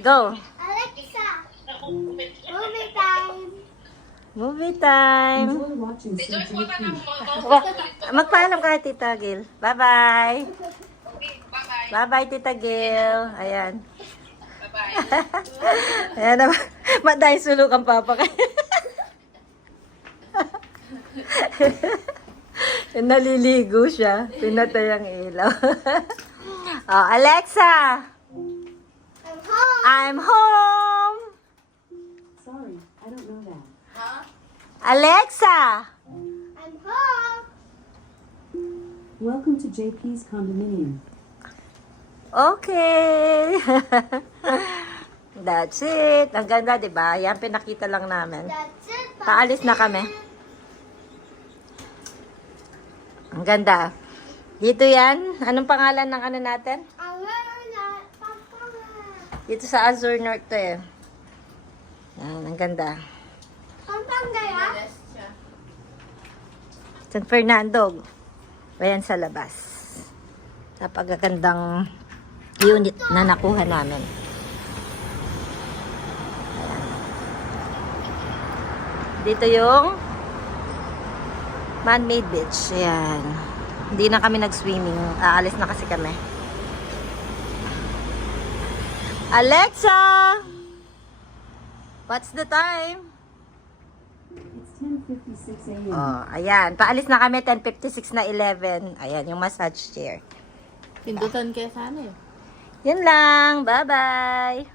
Go. Alexa, movie time. Movie time. Enjoy watching some JP. Magpaalam ka kay Tita Gil. Bye-bye. Bye-bye. Bye-bye, Tita Gil. Ayan. Bye-bye. Ayan na. Dahil sulok ang papa kayo. Naliligo siya. Pinatay ang ilaw. Oh, Alexa! I'm home. I'm home! Sorry, I don't know that. Alexa! I'm home. Welcome to JP's condominium. Okay. That's it. Ang ganda, di ba? Yan, pinakita lang namin. That's it. Paalis na kami. Ang ganda. Dito yan. Anong pangalan ng ano natin? Ang na, papa. Dito sa Azure North to eh. Yan, ang ganda. Pampanga. San Fernando. Ayan sa labas. Napagagandang unit na nakuha namin. Ayan. Dito yung man-made beach. Ayan. Hindi na kami nag-swimming. Aalis na kasi kami. Alexa! What's the time? It's 10:56 a.m. Oh, ayan. Paalis na kami, 10:56 na 11. Ayan, yung massage chair. Pindutan kaya sana eh. Yun lang. Bye-bye.